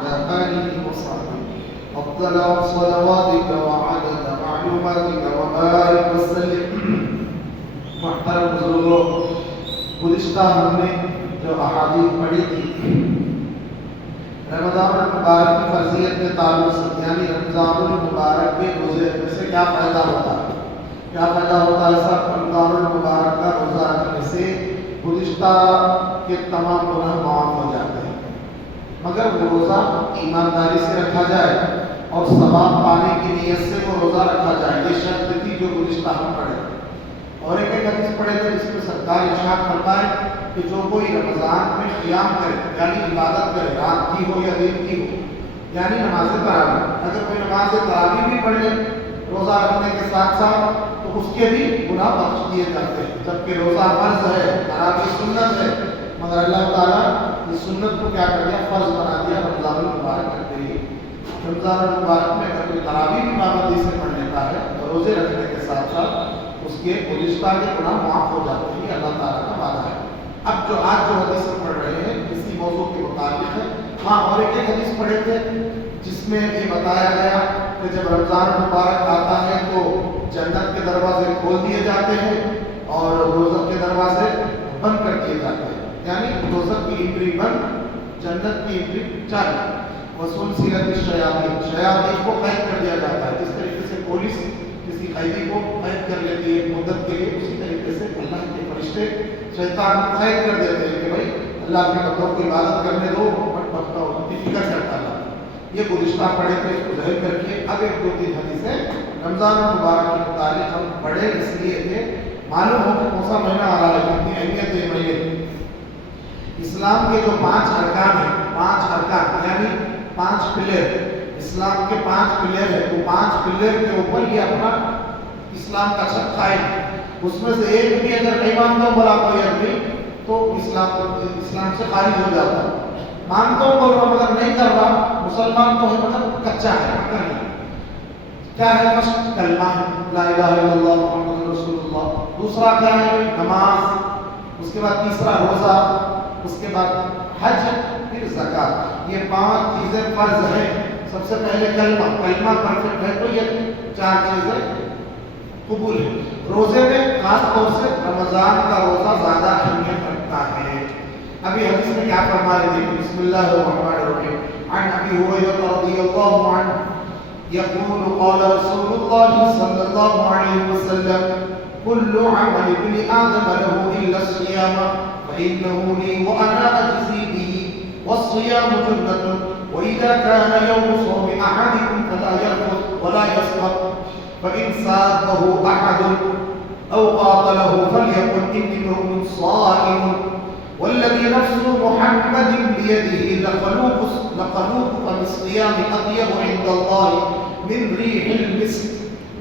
آله وصحبه أفضل صلواتك وعدد معلوماتك وبارك وسلم. محترم بزرگوں، گزشتہ ہم نے جو احادیث پڑھی تھی رمضان المبارک کی فرضیت کے تعلق سے، یعنی رمضان المبارک کے روزے رکھنے سے کیا فائدہ ہوتا ہے، کیا فائدہ ہوتا ہے سر؟ رمضان المبارک کا روزہ رکھنے سے گزشتہ کے تمام گناہ معاف ہو جاتے ہیں، مگر وہ روزہ ایمانداری سے رکھا جائے اور ثواب پانے کی نیت سے وہ روزہ رکھا جائے. یہ شرط تھی جو گزشتہ ہم پڑھے. اور ایک حدیث پڑھے تھے جس میں سرکار ارشاد فرمائے کہ جو کوئی رمضان میں قیام کرے، یعنی عبادت کرے، رات کی ہو یا دن کی ہو، یعنی نماز تراویح، اگر کوئی نماز تراویح بھی پڑھ لے روزہ رکھنے کے ساتھ ساتھ تو اس کے بھی گناہ بخش دیے جاتے ہیں. جبکہ روزہ فرض ہے، تراویح سنت ہے، مگر اللہ تعالیٰ اس سنت کو کیا کر دیا؟ فرض بنا دیا رمضان المبارک کرتے ہی. رمضان المبارک میں اگر کوئی تراویح بھی پابندی سے پڑھ لیتا ہے تو روزے رکھنے کے ساتھ ساتھ اس کے گزشتہ کے گناہ معاف ہو جاتے ہیں. اللہ تعالیٰ کا وعدہ ہے. اب جو آج جو حدیث پڑھ رہے ہیں اسی موضوع کے مطابق ہے. ہاں، اور ایک حدیث پڑھے تھے جس میں یہ بتایا گیا کہ جب رمضان المبارک آتا ہے تو جنت کے دروازے کھول دیے جاتے ہیں اور دوزخ کے دروازے بند کر دیے جاتے ہیں. یعنی دوزخ کی انٹری بند، جنت کی انٹری چالو. وسلسلۃ الشیاطین، شیاطین کو قید کر دیا جاتا ہے. جس طریقے سے پولیس کسی قیدی کو قید کر لیتی ہے مدت کے لیے، اسی طریقے سے اللہ کے فرشتے شیطان کو قید کر دیتے ہیں کہ بھائی اللہ کے بندوں کو عبادت کرنے دو، مت بھٹکاؤ، ان کی فکر کرتا ہے. یہ گزشتہ پڑھے تھے، اس کو ظاہر کر کے اب ایک دو تین حدیثیں رمضان المبارک کے متعلق ہم پڑھے اس لیے کہ معلوم ہو کہ کون سا مہینہ آ رہا ہے، کتنی اہمیت ہے مہینے کی. اسلام کے جو 5 ارکان ہیں، 5 ارکان یعنی 5 پلر، اسلام کے 5 پلر ہیں، تو 5 پلر کے اوپر یہ اپنا اسلام کا چھت قائم ہے. اس میں سے ایک بھی اگر نہیں مانتا ہوں بولا کوئی آدمی تو اسلام سے خارج ہو جاتا ہے. مانتا ہوں بول رہا مگر نہیں کر رہا، مسلمان تو ہے مگر کچا ہے، پکا نہیں. کیا ہے؟ فرسٹ کلمہ لا الہ الا اللہ محمد رسول اللہ. دوسرا کیا ہے؟ نماز. اس کے بعد تیسرا روزہ. اس کے بعد حج، پھر زکات. یہ 5 چیزیں فرض ہیں. سب سے پہلے کلمہ پرفیکٹ ہے تو یہ 4 چیزیں قبول ہے. روزے میں خاص طور سے رمضان کا روزہ زیادہ اہمیت رکھتا ہے. ابھی حدیث میں کیا فرما رہے تھے؟ بسم اللہ الرحمن الرحیم. عن ابی ہریرہ رضی اللہ عنہ یقول قال رسول اللہ صلی اللہ علیہ وسلم كل عمل ابن آدم له إلا الصيام فإنه لي وأنا أجزي به والصيام جنة وإذا كان يوم صوم أحدكم فلا يرفث ولا يسخط فإن سابه أحد أو قاتله فليقل إني امرؤ صائم والذي نفس محمد بيده لخلوق فم الصيام أطيب عند الله من ريح المسك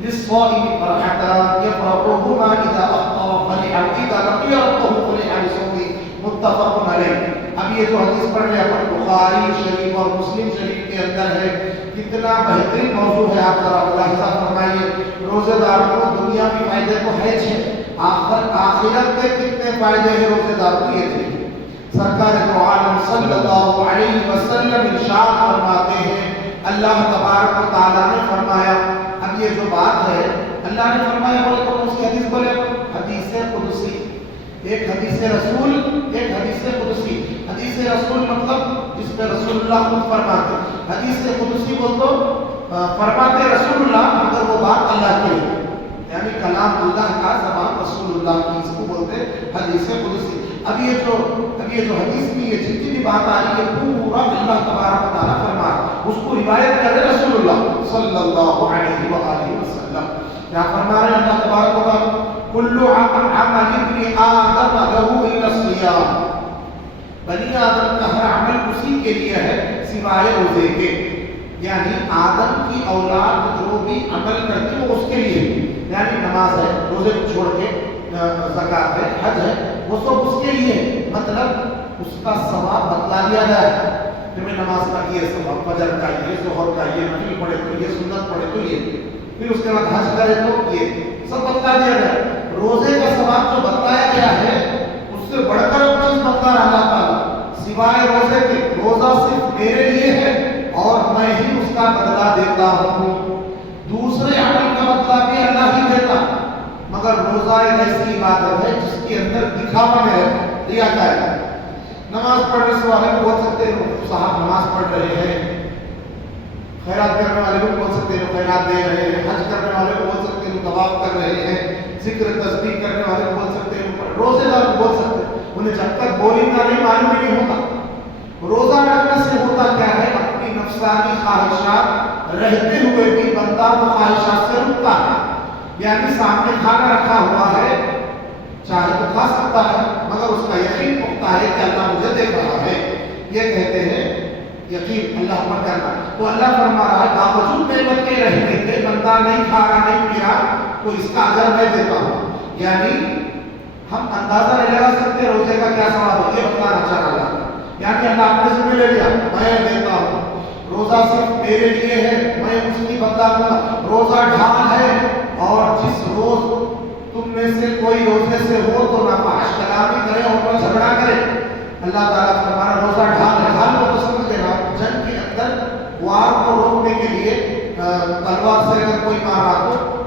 للصائم فرحتان يفرحهما إذا أفطر فرح وإذا لقي ربه فرح بصومه متفق علیہ. اب یہ جو حدیث پڑھ رہے ہیں بخاری شریف اور مسلم شریف کے اندر ہے، کتنا بہترین موضوع ہے. آپ ذرا ملاحظہ فرمائیے. روزے دار کو دنیاوی فائدے کو ہے آخرت کے کتنے فائدے ہیں روزے دار کو، یہ دیکھیں. سرکار دو عالم صلی اللہ علیہ وسلم ارشاد فرماتے ہیں، اللہ تبارک و تعالیٰ نے فرمایا. اب یہ جو بات ہے اللہ نے فرمایا بولے تو اس کی حدیث بولے حدیث قدسی. ایک حدیث رسول، ایک حدیث قدسی. حدیث رسول مطلب جس پہ رسول اللہ خود فرماتے. حدیث قدسی بول تو فرماتے رسول اللہ مگر وہ بات اللہ کی ہے، یعنی کلام اللہ کا زبان رسول اللہ کی، اس کو بولتے حدیث قدسی. اب یہ جو حدیث میں یہ جتنی بھی بات آ رہی ہے پورا اللہ تبارک و تعالیٰ فرما اس کو روایت کرے رسول اللہ صلی اللہ علیہ وآلہ وسلم. کیا فرما رہے ہیں اللہ تبارک و تعالیٰ؟ کل عمل ابن آدم له الا الصیام. بنی آدم کا ہر عمل اسی کے لیے ہے سوائے روزے کے. یعنی آدم کی اولاد جو بھی عمل کرتی ہے وہ اس کے لیے، یعنی نماز ہے، روزے کو چھوڑ کے زکات ہے، حج ہے، وہ سب اس کے لیے. مطلب اس کا ثواب بتلا دیا جائے. تمہیں نماز کا یہ ثواب، فجر کا یہ، ظہر کا یہ، نفل پڑھے تو یہ، سنت پڑھے تو یہ، پھر اس کے بعد حج کرے تو یہ سب بتلا دیا جائے. روزے کا ثواب جو بتلایا گیا ہے اس سے بڑھ کر چیز بتلا رہا اللہ تعالیٰ سوائے روزے کے. روزہ صرف میرے لیے ہے میں ہی اس کا بدلہ دیتا ہوں. دوسرے عمل کا بدلہ بھی اللہ ہی دیتا. مگر روزہ ایک ایسی عبادت ہے جس کے اندر دکھاوا میں ریاکاری. نماز پڑھنے سے والے کو بول سکتے ہیں صاحب نماز پڑھ رہے ہیں, خیرات کرنے والے کو بول سکتے ہیں خیرات دے رہے ہیں, حج کرنے والے کو بول سکتے ہیں طواف کر رہے ہیں, ذکر تسبیح کرنے والے کو بول سکتے ہیں, روزے دار کو بول سکتے ہیں. انہیں جب تک بولندہ نہیں معلوم نہیں ہوتا. روزہ رکھنے سے ہوتا کیا ہے, اپنی نفسانی خواہشات رہتے ہوئے بھی بندہ وہ خواہشات سے رکتا ہے. یعنی سامنے کھانا رکھا ہوا ہے, چاہے تو کھا سکتا ہے, مگر اس کا یقین پختہ ہے کہ اللہ مجھے دیکھ رہا ہے. یہ کہتے ہیں یقین اللہ پر کرنا. تو اللہ فرما رہا ہے باوجود نعمت کے رہنے کے بندہ نہیں کھا رہا نہیں پی رہا تو اس کا اجر میں دیتا ہوں. یعنی ہم اندازہ نہیں لگا سکتے روزے کا کیا ثواب ہے, یہ بتلانا چاہ رہا ہے. یعنی اللہ اپنے ذمہ لے لیا, میں دیتا ہوں. روزہ صرف میرے لیے ہے, میں اس کی بدلا دوں گا. روزہ ڈھال ہے, اور جس روز تم میں سے کوئی روزے سے ہو تو نہ فحش کلامی کرے اور نہ جھگڑا کرے. اللہ تعالیٰ فرمانا روزہ ڈھال ہے. ڈھال کو تو سمجھ لینا, جنگ کے اندر وار کو روکنے کے لیے تلوار سے اگر کوئی مار رہا تو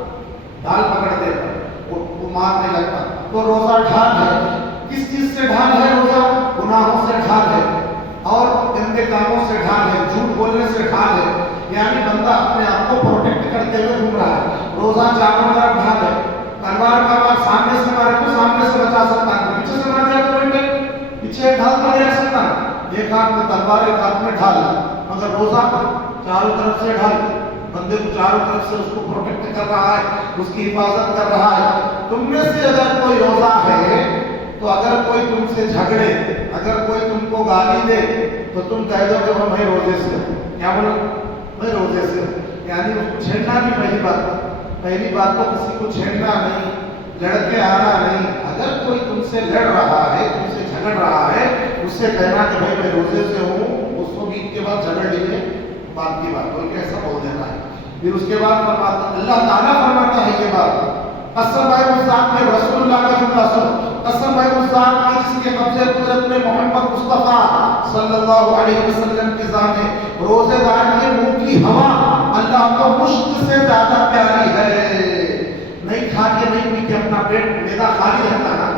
ڈھال پکڑ دیتا, وہ مارنے لگتا. تو روزہ ڈھال ہے. کس چیز سے ڈھال ہے روزہ؟ گناہوں سے ڈھال ہے, اور گندے کاموں سے ڈھال ہے, جھوٹ بولنے سے ڈھال ہے. یعنی بندہ اپنے آپ کو پروٹیکٹ کرتے ہوئے گھوم رہا ہے. روزہ چاروں طرف ڈھال ہے. تلوار کا بات سامنے سے مارے تو سامنے سے بچا سکتا ہے, پیچھے سے مار دیا تو پیچھے ڈھال تو نہیں رکھ سکتا. ایک ہاتھ میں تلوار, ایک ہاتھ میں ڈھال. مگر روزہ چاروں طرف سے ڈھال, بندے کو چاروں طرف سے اس کو پروٹیکٹ کر رہا ہے, اس کی حفاظت کر رہا ہے. تم میں سے اگر کوئی روزہ ہے تو اگر کوئی تم سے جھگڑے, اگر کوئی تم کو گالی دے تو تم کہہ دو کہ میں روزے سے ہوں. کیا بولو؟ میں روزے سے ہوں. یعنی اس کو چھیڑنا نہیں. پہلی بات تو کسی کو چھیڑنا نہیں, لڑ کے آنا نہیں. اگر کوئی تم سے لڑ رہا ہے, تم سے جھگڑ رہا ہے, اس سے کہنا کہ بھائی میں روزے سے ہوں. اس کو بھی کے بعد جھگڑ لیجیے, بات کی بات بول کے ایسا بول دینا ہے. پھر اس کے بعد فرماتا اللہ تعالیٰ فرماتا ہے یہ بات, قسم ہے اس ذات میں, رسول اللہ کا جملہ سن, قسم ہے اس ذات میں جس کے قبضے قدرت میں محمد مصطفیٰ صلی اللہ علیہ وسلم کی ذات ہے. روزے دار کے منہ کی ہوا اللہ کو مشک سے زیادہ پیاری ہے. نہیں کھا کے نہیں پی کے اپنا پیٹ میدا خالی رہتا نا,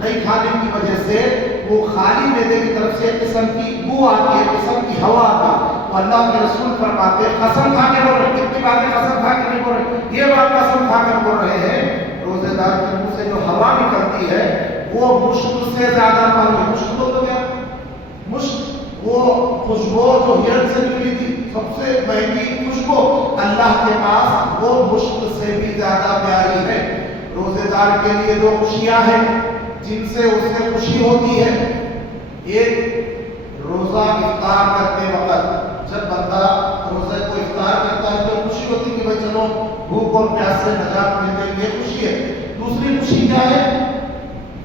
نہیں کھانے کی وجہ سے وہ خالی میدے کی طرف سے قسم کی بو آتی ہے, قسم کی ہوا آتی. تو اللہ کے رسول فرماتے ہیں قسم کھا کے بول رہے, کتنی باتیں قسم کھا کے نہیں بول رہے, یہ بات قسم کھا کر بول رہے ہیں. روزے دار کے منہ سے جو ہوا نکلتی ہے وہ مشک سے زیادہ پیاری. مشک تو کیا, مشک وہ خوشبو جو ہرن سے نکلی تھی, سب سے مہنگی خوشبو اللہ کے پاس وہ مشک سے بھی زیادہ پیاری ہے. روزے دار کے لیے دو خوشیاں ہیں جن سے اسے خوشی ہوتی ہے. ایک روزہ افطار کرتے وقت, جب بندہ روزے کو افطار کرتا ہے تو خوشی ہوتی ہے کہ بھائی چلو بھوک اور پیاس سے نجات مل گئی, یہ خوشی ہے. دوسری خوشی کیا ہے؟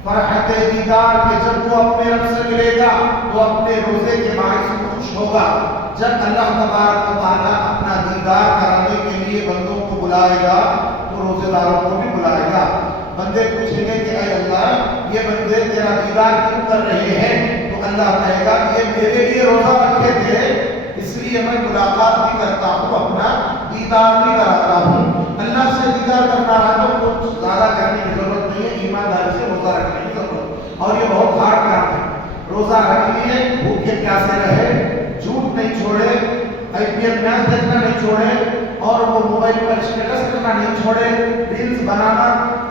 فرحت دیدار, کہ جب وہ اپنے رب سے ملے گا تو اپنے روزے کے باعث خوش ہوگا. جب اللہ تبارک و تعالیٰ اپنا دیدار کرانے کے لیے بندوں کو بلائے گا تو روزے داروں کو بھی بلائے گا. بندے پوچھیں گے کہ اے اللہ یہ بندے تیرا دیدار کیوں کر رہے ہیں؟ تو اللہ کہے گا کہ یہ میرے لیے روزہ رکھے تھے, اس لیے میں ملاقات بھی کرتا ہوں, اپنا دیدار بھی کراتا ہوں. اللہ سے دیدار کرنا ہے تو کچھ زیادہ کرنے کی ضرورت نہیں ہے, ایمانداری سے روزہ رکھنے کی ضرورت. اور یہ بہت ہارڈ کام ہے. روزہ رکھ لیے, بھوکے پیاسے رہے, جھوٹ نہیں چھوڑے, IPL میچ دیکھنا نہیں چھوڑے, اور وہ موبائل پر اسٹیٹس کرنا نہیں چھوڑے, ریلز بنانا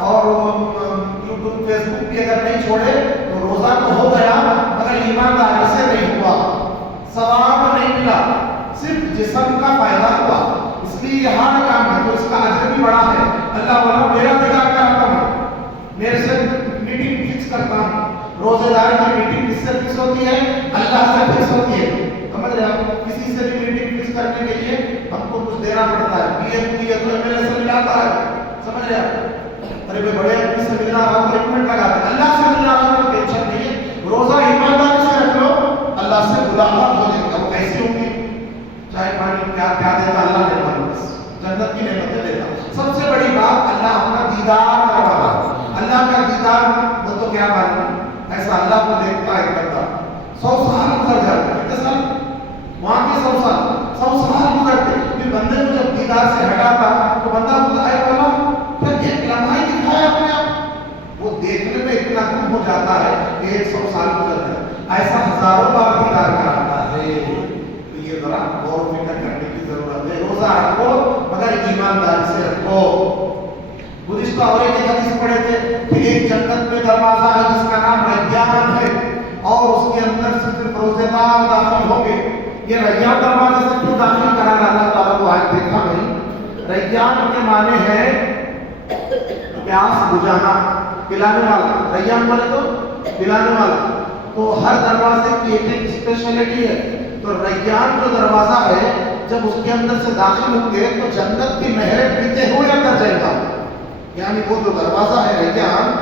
اور یوٹیوب فیس بک بھی اگر نہیں چھوڑے تو روزہ تو ہو گیا مگر ایمانداری سے نہیں ہوا, ثواب نہیں ملا, صرف جسم کا فائدہ ہوا. اس لیے یہ ہارڈ کام ہے تو اس کا اجر بھی بڑا ہے. اللہ بولا میرا دیدار کراتا ہوں, میرے سے میٹنگ فکس کرتا ہوں. روزے دار کی میٹنگ کس سے فکس ہوتی ہے؟ اللہ سے فکس ہوتی ہے. سمجھ رہے آپ, کسی سے بھی میٹنگ فکس کرنے کے لیے ہم کو کچھ دینا پڑتا ہے. MLA سے ملاتا ہے, سمجھ رہے آپ, ارے بھائی بڑے آدمی سے ملنا رہا تو ریکمنڈ لگاتے. اللہ سے ملنا رہا تو ٹینشن نہیں ہے, روزہ ایمانداری سے رکھ لو, اللہ سے ملاقات ہو جائے گا. وہ کیسی ہوگی؟ چائے پانی کیا کیا دیتا اللہ نے, بس جنت کی نعمتیں دیتا. سب سے بڑی بات اللہ اپنا دیدار کرواتا. اللہ کا دیدار وہ تو کیا معلوم, ایسا اللہ کو دیکھتا ہے بندہ 100 سال گزر جاتے ہیں. کتنے سال؟ وہاں کے 100 سال سے ہٹاتا تو بندہ متعارف بنا پھر ایک لمحہ ہی دکھایا اپنے آپ، وہ دیکھنے میں اتنا کم ہو جاتا ہے کہ 100 سال گزر جائے، ایسا ہزاروں بار دیدار کراتا ہے۔ تو یہ ذرا غور و فکر کرنے کی ضرورت ہے۔ روزہ رکھو مگر ایمانداری سے رکھو۔ گزشتہ اور ایک حدیث پڑھے تھے کہ ایک جنت میں دروازہ ہے جس کا نام ریان ہے اور اس کے اندر سے صرف روزے دار داخل ہوں گے۔ یہ ریان دروازے سے کیوں داخل کرانا اللہ تعالیٰ کو آج دیکھا نہیں؟ ریان کے معنی ہے پیاس بجھانا، پلانے والا۔ ریان بولے تو پلانے والا۔ تو ہر دروازے کی ایک ایک اسپیشلٹی ہے۔ تو ریان جو دروازہ ہے جب اس کے اندر سے داخل ہوں گے تو جنت کی نہریں پیتے ہوئے اندر جائے گا، یعنی وہ جو دروازہ ہے ریان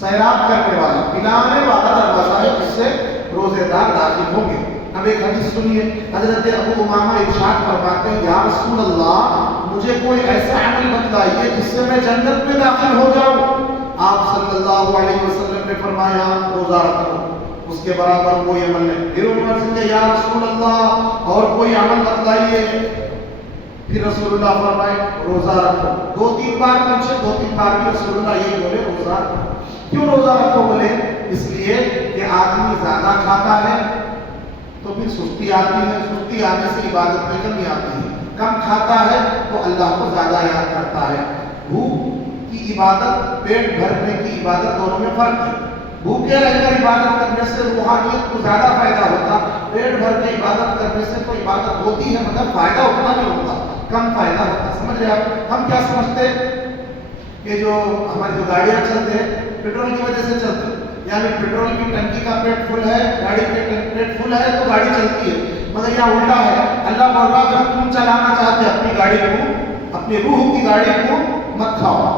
سیراب کرنے والا، پلانے والا دروازہ ہے جس سے روزے دار داخل ہوں گے۔ اب ایک حدیث سنیے، حضرت ابو امامہ ارشاد فرماتے ہیں یا رسول اللہ مجھے کوئی ایسا عمل بتلائیے جس سے میں جنت میں داخل ہو جاؤں۔ آپ صلی اللہ علیہ وسلم نے فرمایا روزہ رکھو، اس کے برابر کوئی عمل نہیں۔ پھر عمر سے یا رسول اللہ اور کوئی عمل بتلائیے، پھر رسول اللہ فرمائے روزہ رکھو۔ 2-3 بار پوچھے، 2-3 بار بھی رسول اللہ یہی بولے روزہ رکھو۔ کیوں روزہ رکھو بولے؟ اس لیے کہ آدمی زیادہ کھاتا ہے تو پھر سستی آتی ہے، سستی آنے سے عبادت میں کمی آتی ہے، کم کھاتا ہے تو اللہ کو زیادہ یاد کرتا ہے۔ بھوک کی عبادت، پیٹ بھرنے کی عبادت دونوں میں فرق ہے۔ بھوکے رہ کر عبادت کرنے سے روحانیت کو زیادہ فائدہ ہوتا، پیٹ بھر کے عبادت کرنے سے تو عبادت ہوتی ہے مگر فائدہ اتنا نہیں ہوتا، کم فائدہ ہوتا۔ سمجھ رہے آپ؟ ہم کیا سمجھتے کہ جو ہماری جو گاڑیاں چلتے ہیں پیٹرول کی وجہ سے چلتے ہیں، یعنی پیٹرول کی ٹنکی کا پیٹ فل ہے، گاڑی کا پیٹ فل ہے تو گاڑی چلتی ہے، مگر یہاں الٹا ہے۔ اللہ بول رہا ہے تم چلانا چاہتے اپنی گاڑی کو، اپنی روح کی گاڑی کو مت کھاؤ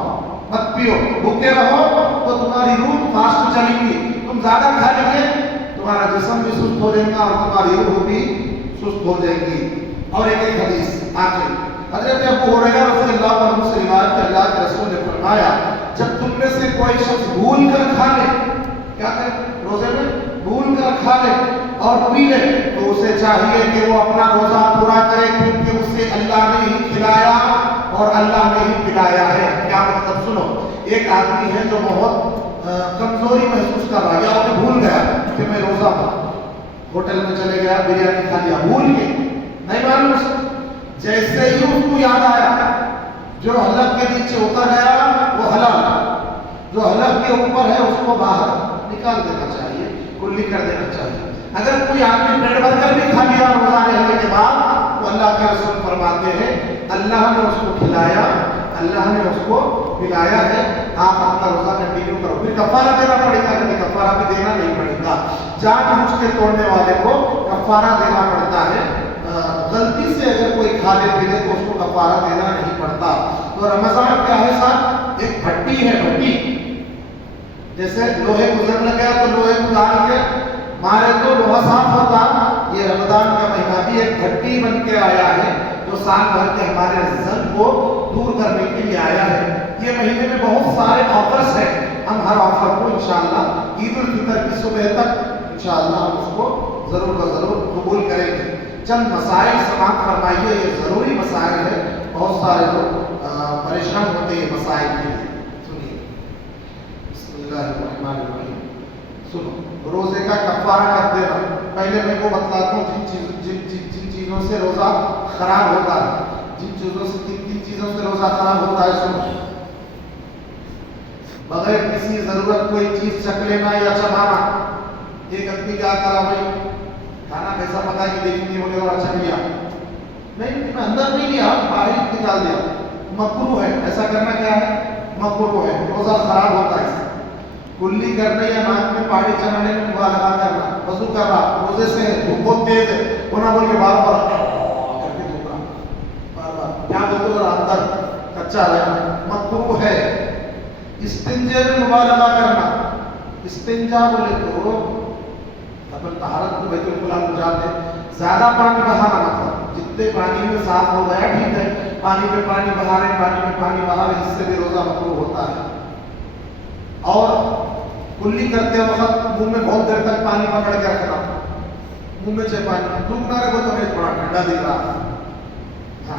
مت پیو، بھوکے رہو تو تمہاری روح فاسٹ چلے گی، تم زیادہ کھا لیں گے تمہارا جسم بھی سست ہو جائے گا اور تمہاری روح بھی سست ہو جائے گی۔ اور ایک حدیث آخر حضرت ابو ہریرہ رضی اللہ عنہ سے روایت ہے، اللہ کے رسول نے فرمایا جب تم میں سے کوئی شخص بھول کر کھا لے، کیا کرے روزے میں بھول کر کھا لے اور پی لے تو اسے چاہیے کہ وہ اپنا روزہ پورا کرے، کیونکہ اسے اللہ نے ہی کھلایا اور اللہ نے ہی پلایا ہے۔ کیا مطلب سنو، ایک آدمی ہے جو بہت کمزوری محسوس کر رہا ہے، یا وہ بھول گیا کہ میں روزہ ہوں، ہوٹل میں چلے گیا بریانی کھا لیا، بھول کے نہیں معلوم اس کو، جیسے ہی اس کو یاد آیا جو حلق کے نیچے اتر گیا وہ حلال، جو حلق کے اوپر ہے اس کو باہر نکال دینا چاہیے، کلی کر دینا چاہیے۔ اگر کوئی آدمی پیٹ بھر کر بھی کھا لیا روزہ رہنے کے بعد تو اللہ کے رسول فرماتے ہیں اللہ نے اس کو کھلایا، اللہ نے اس کو پلایا ہے، آپ اپنا روزہ کنٹینیو کرو۔ پھر کفارہ دینا پڑے گا، نہیں کفارہ بھی دینا نہیں پڑے گا، جان بوجھ کے توڑنے والے کو کفارہ دینا پڑتا ہے، غلطی سے اگر کوئی کھا لے پی لے تو اس کو کفارہ دینا نہیں پڑتا۔ تو رمضان کیا ہے صاحب؟ ایک بھٹی ہے، بھٹی جیسے لوہے کو زنگ لگا تو لوہے کو ڈال کے مارے تو لوہا صاف ہوتا، یہ رمضان کا مہینہ بھی ایک بھٹی بن کے آیا ہے جو سال بھر کے ہمارے زنگ کو دور کرنے کے لیے آیا ہے۔ یہ مہینے میں بہت سارے آفرز ہیں، ہم ہر آفر کو انشاءاللہ عید الفطر کی صبح تک انشاءاللہ ہم اس کو ضرور ضرور قبول کریں گے۔ چند مسائل سماعت فرمائیے، یہ ضروری مسائل ہے، بہت سارے لوگ پریشان ہوتے ہیں مسائل کے لیے۔ سنیے بسم اللہ الرحمن الرحیم۔ سنو، روزے کا کفارہ کر دینا، پہلے میں کو بتلاتا ہوں جن چیزوں سے روزہ خراب ہوتا ہے، جن چیزوں سے تین چیزوں سے روزہ خراب ہوتا ہے۔ سنو، بغیر کسی ضرورت کوئی چیز چکھ لینا یا چبانا۔ ایک آدمی کیا کرا بھائی کھانا کیسا پکا کے دیکھیں گے اور اچھا لیا نہیں، میں اندر نہیں لیا، باہر نکال دیا، مکروہ ہے۔ ایسا کرنا کیا ہے؟ مکروہ ہے، روزہ خراب ہوتا ہے۔ کلی کرنے یا ناک میں پاڑی چڑھانے میں مبالغہ کرنا، وضو کر رہا روزے سے ہے، دھوپ بہت تیز ہے، وہ نہ بول کے بار بار کر کے دھوکا، بار بار کیا بولتے ہو اندر کچا رہنا، مکروہ ہے۔ استنجے میں مبالغہ کرنا، استنجا بولے تو اپن طہارت کو بیت الخلا کو جاتے زیادہ پانی بہانا، مطلب جتنے پانی میں صاف ہو گیا ٹھیک ہے، پانی میں پانی بہا رہے، پانی میں پانی بہا رہے، اس سے بھی روزہ مکروہ ہوتا ہے۔ اور کلی کرتے وقت منہ میں بہت دیر تک پانی پکڑ کے رکھنا، منہ میں سے پانی ڈوبنا رہے تو میں تھوڑا ٹھنڈا دکھ رہا، ہاں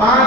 5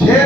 6